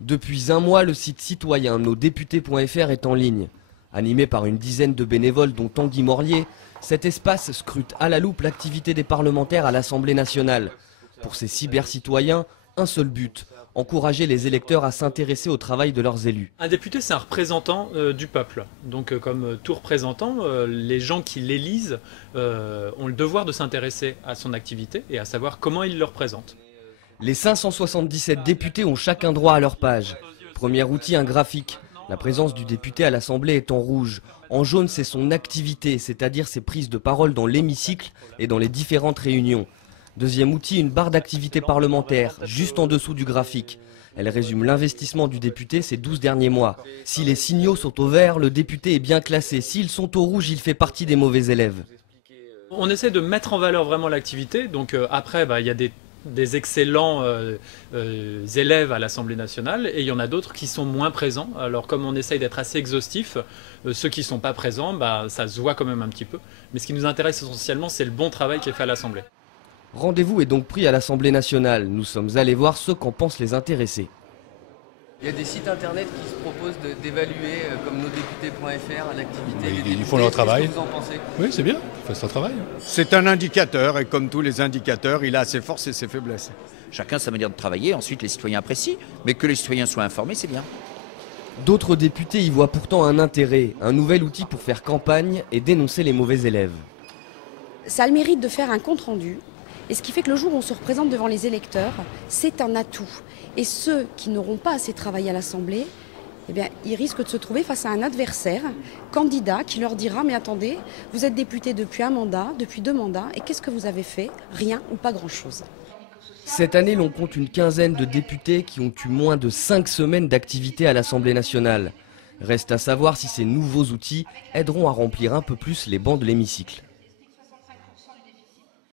Depuis un mois, le site citoyen nosdéputés.fr est en ligne. Animé par une dizaine de bénévoles dont Tanguy Morlier, cet espace scrute à la loupe l'activité des parlementaires à l'Assemblée nationale. Pour ces cyber-citoyens, un seul but, encourager les électeurs à s'intéresser au travail de leurs élus. Un député, c'est un représentant du peuple. Donc comme tout représentant, les gens qui l'élisent ont le devoir de s'intéresser à son activité et à savoir comment il le représente. Les 577 députés ont chacun droit à leur page. Premier outil, un graphique. La présence du député à l'Assemblée est en rouge. En jaune, c'est son activité, c'est-à-dire ses prises de parole dans l'hémicycle et dans les différentes réunions. Deuxième outil, une barre d'activité parlementaire, juste en dessous du graphique. Elle résume l'investissement du député ces 12 derniers mois. Si les signaux sont au vert, le député est bien classé. S'ils sont au rouge, il fait partie des mauvais élèves. On essaie de mettre en valeur vraiment l'activité. Donc après, il y a des excellents élèves à l'Assemblée nationale et il y en a d'autres qui sont moins présents. Alors comme on essaye d'être assez exhaustif, ceux qui ne sont pas présents, ça se voit quand même un petit peu. Mais ce qui nous intéresse essentiellement, c'est le bon travail qui est fait à l'Assemblée. Rendez-vous est donc pris à l'Assemblée nationale. Nous sommes allés voir ce qu'en pensent les intéressés. Il y a des sites internet qui se proposent d'évaluer, comme nosdéputés.fr, l'activité. Ils font leur travail. Qu'est-ce que vous en pensez ? Oui, c'est bien, ils font leur travail. C'est un indicateur et comme tous les indicateurs, il a ses forces et ses faiblesses. Chacun sa manière de travailler, ensuite les citoyens apprécient, mais que les citoyens soient informés, c'est bien. D'autres députés y voient pourtant un intérêt, un nouvel outil pour faire campagne et dénoncer les mauvais élèves. Ça a le mérite de faire un compte-rendu. Et ce qui fait que le jour où on se représente devant les électeurs, c'est un atout. Et ceux qui n'auront pas assez travaillé à l'Assemblée, eh bien, ils risquent de se trouver face à un adversaire, candidat, qui leur dira « Mais attendez, vous êtes député depuis un mandat, depuis 2 mandats, et qu'est-ce que vous avez fait? Rien ou pas grand-chose. » Cette année, l'on compte une quinzaine de députés qui ont eu moins de 5 semaines d'activité à l'Assemblée nationale. Reste à savoir si ces nouveaux outils aideront à remplir un peu plus les bancs de l'hémicycle.